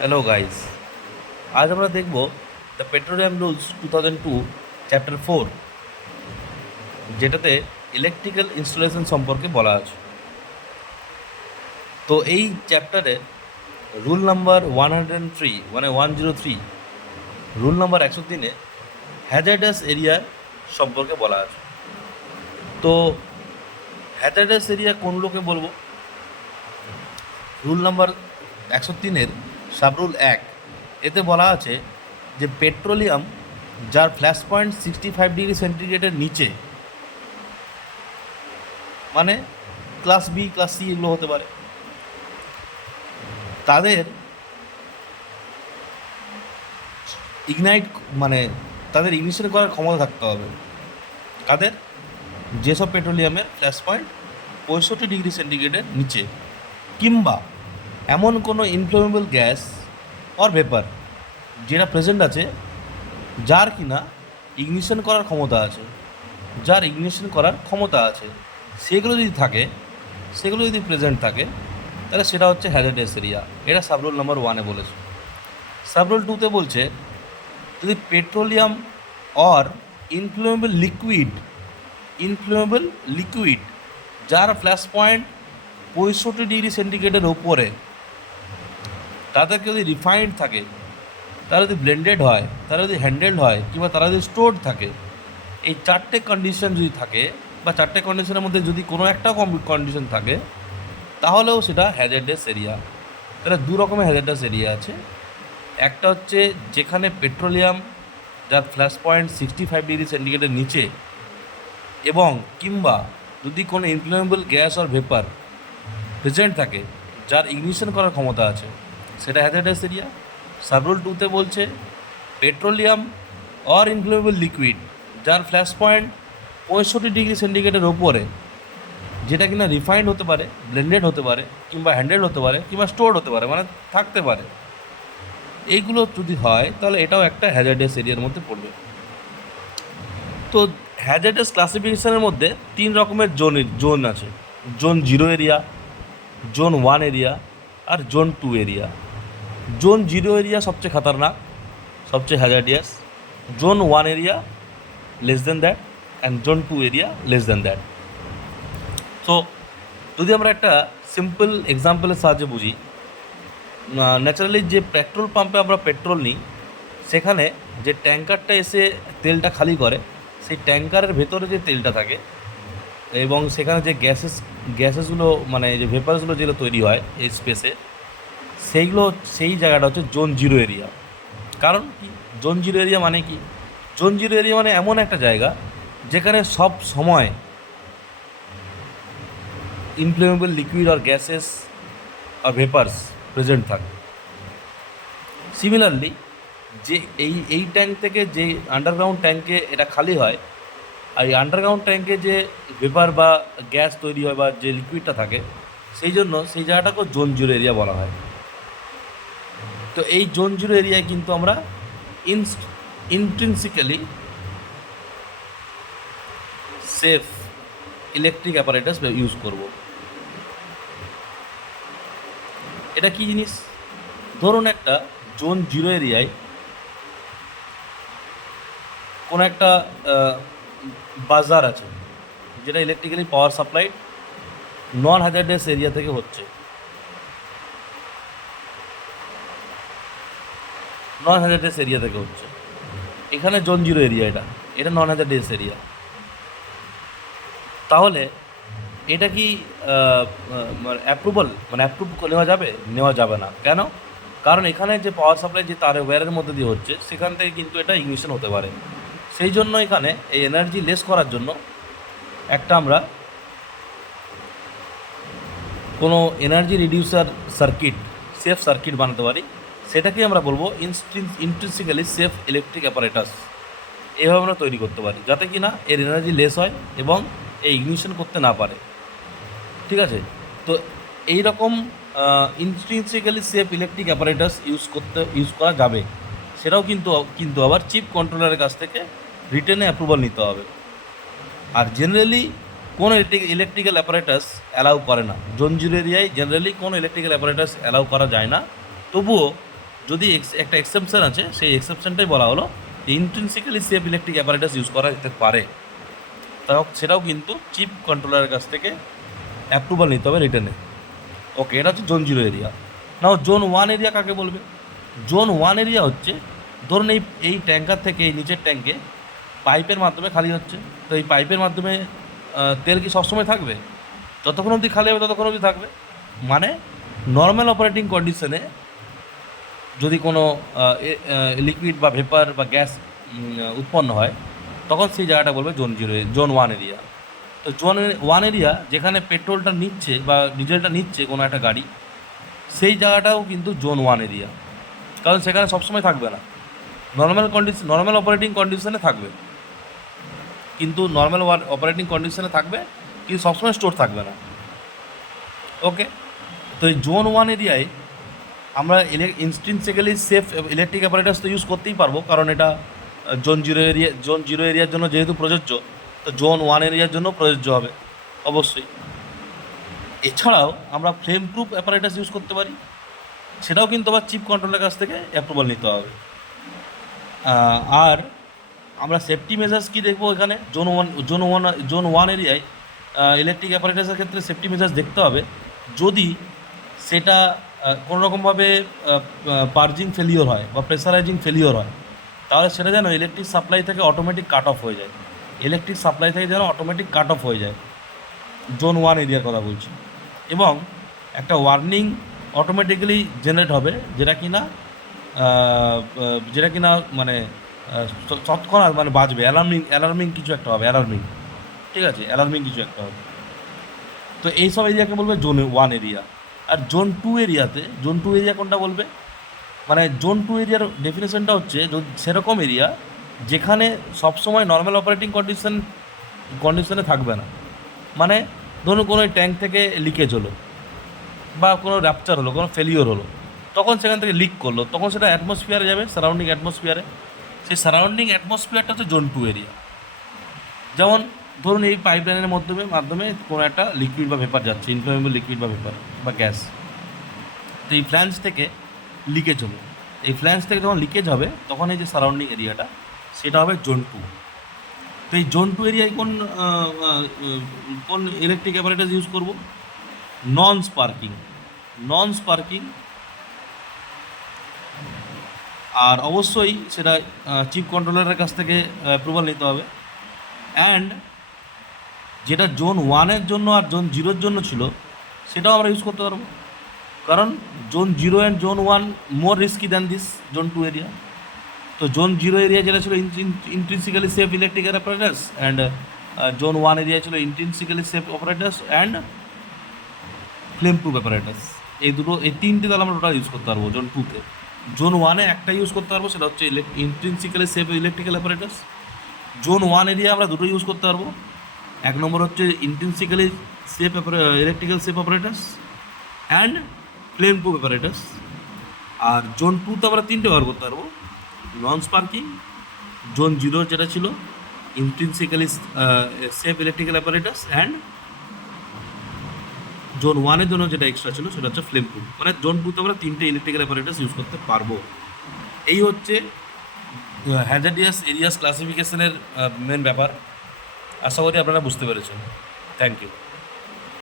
Hello guys, আজ আমরা দেখব দ্য পেট্রোলিয়াম রুলস 2002 চ্যাপ্টার 4, যেটাতে ইলেকট্রিক্যাল ইনস্টলেশন সম্পর্কে বলা আছে। তো এই চ্যাপ্টারে রুল নাম্বার 103 মানে 103, রুল নাম্বার 103-এ হ্যাজার্ডাস এরিয়া সম্পর্কে বলা আছে। তো হ্যাজার্ডাস এরিয়া কোনগুলোকে বলবো? রুল নাম্বার 103-এর সাবরুল 1, এতে বলা আছে যে পেট্রোলিয়াম যার ফ্ল্যাশ পয়েন্ট 65 ডিগ্রি সেন্টিগ্রেডের নিচে, মানে ক্লাস বি ক্লাস সি এগুলো হতে পারে, তাদের ইগনাইট মানে তাদের ইগনিশন করার ক্ষমতা থাকতে হবে। তাদের যেসব পেট্রোলিয়ামের ফ্ল্যাশ পয়েন্ট 65 ডিগ্রি সেন্টিগ্রেডের নিচে, কিংবা এমন কোনো ইনফ্লেমেবল গ্যাস অর ভেপার যেটা প্রেজেন্ট আছে, যার কিনা ইগনিশন করার ক্ষমতা আছে, সেগুলো যদি থাকে, সেগুলো যদি প্রেজেন্ট থাকে, তাহলে সেটা হচ্ছে হ্যাজার্ডাস এরিয়া। এটা সাবরুল নাম্বার 1-এ বলেছে। সাবরুল 2-তে বলছে যদি পেট্রোলিয়াম অর ইনফ্লেমেবল লিকুইড যার ফ্ল্যাশ পয়েন্ট 65 ডিগ্রি সেন্টিগ্রেডের ওপরে, তাদেরকে যদি রিফাইন্ড থাকে, তারা যদি ব্লেন্ডেড হয়, তারা যদি হ্যান্ডেলড হয়, কিংবা তারা যদি স্টোরড থাকে, এই চারটে কন্ডিশন যদি থাকে, বা চারটে কন্ডিশনের মধ্যে যদি কোনো একটা কন্ডিশন থাকে, তাহলেও সেটা হ্যাজার্ডাস এরিয়া। তাহলে দু রকমের হ্যাজার্ডাস এরিয়া আছে। একটা হচ্ছে যেখানে পেট্রোলিয়াম যার ফ্ল্যাশ পয়েন্ট 65 ডিগ্রি সেন্টিগ্রেডের নিচে, এবং কিংবা যদি কোনো ইনফ্লেমেবল গ্যাস আর ভেপার প্রেজেন্ট থাকে যার ইগনিশন করার ক্ষমতা আছে, সেটা হ্যাজার্ডাস এরিয়া। সাবরুল 2-তে বলছে পেট্রোলিয়াম অর ইনফ্লেমেবল লিকুইড যার ফ্ল্যাশ পয়েন্ট 65 ডিগ্রি সেন্টিগ্রেডের ওপরে, যেটা কিনা রিফাইন্ড হতে পারে, ব্লেন্ডেড হতে পারে, কিংবা হ্যান্ডেল হতে পারে, কিংবা স্টোরড হতে পারে, মানে থাকতে পারে, এইগুলো যদি হয় তাহলে এটাও একটা হ্যাজার্ডাস এরিয়ার মধ্যে পড়বে। তো হ্যাজার্ডাস ক্লাসিফিকেশনের মধ্যে 3 রকমের জোন আছে: জোন 0 এরিয়া, জোন 1 এরিয়া, আর জোন 2 এরিয়া। জোন 0 এরিয়া সবচেয়ে খতরনাক, সবচেয়ে hazardous. Zone 1 area less than that, and zone 2 area less than that. তো যদি আমরা একটা সিম্পল এক্সাম্পলের সাহায্যে বুঝি, ন্যাচারালি যে পেট্রোল পাম্পে আমরা পেট্রোল নিই, সেখানে যে ট্যাঙ্কারটা এসে তেলটা খালি করে, সেই ট্যাঙ্কারের ভেতরে যে তেলটা থাকে, এবং সেখানে যে গ্যাসেসগুলো মানে যে ভেপারসগুলো যেগুলো তৈরি হয় এই স্পেসে, সেই জায়গাটা হচ্ছে জোন 0 এরিয়া। কারণ কি জোন 0 এরিয়া মানে কি? জোন 0 এরিয়া মানে এমন একটা জায়গা যেখানে সব সময় ইনফ্লেমেবল লিকুইড আর গ্যাসেস আর ভেপার্স প্রেজেন্ট থাকে। সিমিলারলি যে এই ট্যাঙ্ক থেকে যে আন্ডারগ্রাউন্ড ট্যাঙ্কে এটা খালি হয়, আর এই আন্ডারগ্রাউন্ড ট্যাঙ্কে যে ভেপার বা গ্যাস তৈরি হয় বা যে লিকুইডটা থাকে, সেই জন্য সেই জায়গাটাকেও জোন 0 এরিয়া বলা হয়। তো এই জোন 0 এরিয়ায় কিন্তু আমরা ইন্ট্রিনসিক্যালি সেফ ইলেকট্রিক অ্যাপারেটাস ইউজ করব। এটা কি জিনিস? ধরুন একটা জোন 0 এরিয়ায় কোনো একটা বাজার আছে, যেটা ইলেকট্রিক্যালি পাওয়ার সাপ্লাই নন হ্যাজার্ডাস এরিয়া থেকে হচ্ছে, এখানে জোন 0 এরিয়া, এটা নন হ্যাজার্ডাস এরিয়া। তাহলে এটা কি অ্যাপ্রুভ নেওয়া যাবে না? কেন? কারণ এখানে যে পাওয়ার সাপ্লাই যে তার ওয়্যারের মধ্যে দিয়ে হচ্ছে, সেখান থেকে কিন্তু এটা ইগনিশন হতে পারে। সেই জন্য এখানে এই এনার্জি লেস করার জন্য একটা আমরা কোনো energy reducer circuit, safe circuit বানাতে পারি। সেটাকে আমরা বলবো ইন্ট্রিনসিক্যালি সেফ ইলেকট্রিক অ্যাপারেটাস। এভাবে আমরা তৈরি করতে পারি যাতে কি না এর এনার্জি লেস হয় এবং এই ইগনিশন করতে না পারে। ঠিক আছে? তো এই রকম ইন্ট্রিনসিক্যালি সেফ ইলেকট্রিক অ্যাপারেটাস ইউজ করা যাবে। সেটাও কিন্তু আবার চিফ কন্ট্রোলারের কাছ থেকে রিটেনে অ্যাপ্রুভাল নিতে হবে। আর জেনারেলি কোনো ইলেকট্রিক্যাল অ্যাপারেটাস অ্যালাউ করে না। জোন 0 এরিয়ায় জেনারেলি কোনো ইলেকট্রিক্যাল অ্যাপারেটাস অ্যালাউ করা যায় না। তবুও যদি একটা এক্সেপশন আছে, সেই এক্সেপশনটাই বলা হলো ইন্ট্রিনসিক্যালি সেফ ইলেকট্রিক অ্যাপারেটাস ইউজ করা যেতে পারে, তাও সেটাও কিন্তু চিফ কন্ট্রোলারের কাছ থেকে অ্যাপ্রুভাল নিতে হবে রিটেনে। ওকে, এটা হচ্ছে জোন 0 এরিয়া। নাও জোন 1 এরিয়া কাকে বলবে? জোন 1 এরিয়া হচ্ছে, ধরুন এই ট্যাঙ্কার থেকে এই নিচের ট্যাঙ্কে পাইপের মাধ্যমে খালি হচ্ছে, তো এই পাইপের মাধ্যমে তেল কি সবসময় থাকবে? যতক্ষণ অবধি খালি হবে ততক্ষণ অবধি থাকবে। মানে নর্মাল অপারেটিং কন্ডিশনে যদি কোনো লিকুইড বা ভেপার বা গ্যাস উৎপন্ন হয়, তখন সেই জায়গাটা বলবে জোন 1 এরিয়া। তো জোন 1 এরিয়া যেখানে পেট্রোলটা নিচ্ছে বা ডিজেলটা নিচ্ছে কোনো একটা গাড়ি, সেই জায়গাটাও কিন্তু জোন 1 এরিয়া, কারণ সেখানে সবসময় থাকবে না, নর্মাল অপারেটিং কন্ডিশনে থাকবে, কিন্তু নর্মাল অপারেটিং কন্ডিশনে থাকবে কিন্তু সবসময় স্টোর থাকবে না। ওকে, তো এই জোন 1 এরিয়ায় আমরা ইনস্টিনসিক্যালি সেফ ইলেকট্রিক অ্যাপারেটাস তো ইউজ করতেই পারবো, কারণ এটা জোন 0 এরিয়ার জন্য যেহেতু প্রযোজ্য, তো জোন 1 এরিয়ার জন্য প্রযোজ্য হবে অবশ্যই। এছাড়াও আমরা ফ্লেম প্রুফ অ্যাপারেটাস ইউজ করতে পারি, সেটাও কিন্তু আবার চিফ কন্ট্রোলের কাছ থেকে অ্যাপ্রুভাল নিতে হবে। আর আমরা সেফটি মেজার্স কি দেখবো এখানে? জোন ওয়ান এরিয়ায় ইলেকট্রিক অ্যাপারেটাসের ক্ষেত্রে সেফটি মেজার্স দেখতে হবে, যদি সেটা কোনো রকমভাবে পার্জিং ফেলিওর হয় বা প্রেসারাইজিং ফেলিওর হয়, তাহলে সেটা যেন ইলেকট্রিক সাপ্লাই থেকে অটোমেটিক কাট অফ হয়ে যায়, জোন 1 এরিয়ার কথা বলছি। এবং একটা ওয়ার্নিং অটোমেটিক্যালি জেনারেট হবে, যেটা কিনা মানে তৎক্ষণাৎ মানে বাজবে, অ্যালার্মিং কিছু একটা হবে, ঠিক আছে, অ্যালার্মিং কিছু একটা হবে। তো এইসব এরিয়াকে বলবে জোন 1 এরিয়া। আর জোন 2 এরিয়া কোনটা বলবে? মানে জোন 2 এরিয়ার ডেফিনেশনটা হচ্ছে সেরকম এরিয়া যেখানে সবসময় নর্মাল অপারেটিং কন্ডিশনে থাকবে না। মানে ধরুন কোনো ট্যাঙ্ক থেকে লিকেজ হলো বা কোনো র্যাপচার হলো, কোনো ফেলিওর হলো, তখন সেখান থেকে লিক করলো, তখন সেটা অ্যাটমসফিয়ারে যাবে, সারাউন্ডিং অ্যাটমসফিয়ারে। সেই সারাউন্ডিং অ্যাটমসফিয়ারটা হচ্ছে জোন 2 এরিয়া। যেমন ধরুন এই পাইপলাইনের মাধ্যমে কোনো একটা লিকুইড বা ভেপার যাচ্ছে, ইনফ্লামেবল লিকুইড বা ভেপার বা গ্যাস, তো এই ফ্ল্যাঞ্জ থেকে লিকেজ হলো, এই ফ্ল্যাঞ্জ থেকে যখন লিকেজ হবে তখন এই যে সারাউন্ডিং এরিয়াটা, সেটা হবে জোন 2। তো এই জোন 2 এরিয়ায় কোন ইলেকট্রিক অ্যাপারেটাস ইউজ করব? নন স্পার্কিং, আর অবশ্যই সেটা চিফ কন্ট্রোলারের কাছ থেকে অ্যাপ্রুভাল নিতে হবে। অ্যান্ড যেটা জোন 1-এর জন্য আর জোন 0-এর জন্য ছিল, সেটাও আমরা ইউজ করতে পারবো, কারণ zone 0 and zone 1 more risky than this zone 2 area. তো জোন 0 এরিয়া যেটা ছিল intrinsically safe electric apparatus, and zone 1 area ছিল intrinsically safe apparatus and flame proof apparatus. এই তিনটে তাহলে আমরা টোটাল ইউজ করতে পারবো জোন 2-তে। জোন 1-এ একটা ইউজ করতে পারবো, সেটা হচ্ছে intrinsically safe electrical apparatus. Zone 1 area আমরা দুটো ইউজ করতে পারবো, এক নম্বর হচ্ছে intrinsically safe electrical safe apparatus and flame proof apparatus. আর জোন 2-তে আমরা তিনটে ব্যবহার করতে পারবো, নন স্পার্কিং, জোন 0 যেটা ছিল intrinsically safe electrical apparatus, and zone 1-এর জন্য যেটা এক্সট্রা ছিল সেটা হচ্ছে ফ্লেম প্রুফ। মানে জোন 2-তে আমরা তিনটে ইলেকট্রিক্যাল অ্যাপারেটাস ইউজ করতে পারবো। এই হচ্ছে হ্যাজার্ডিয়াস এরিয়াস ক্লাসিফিকেশনের মেন ব্যাপার। আশা করি আপনারা বুঝতে পেরেছেন। Thank you.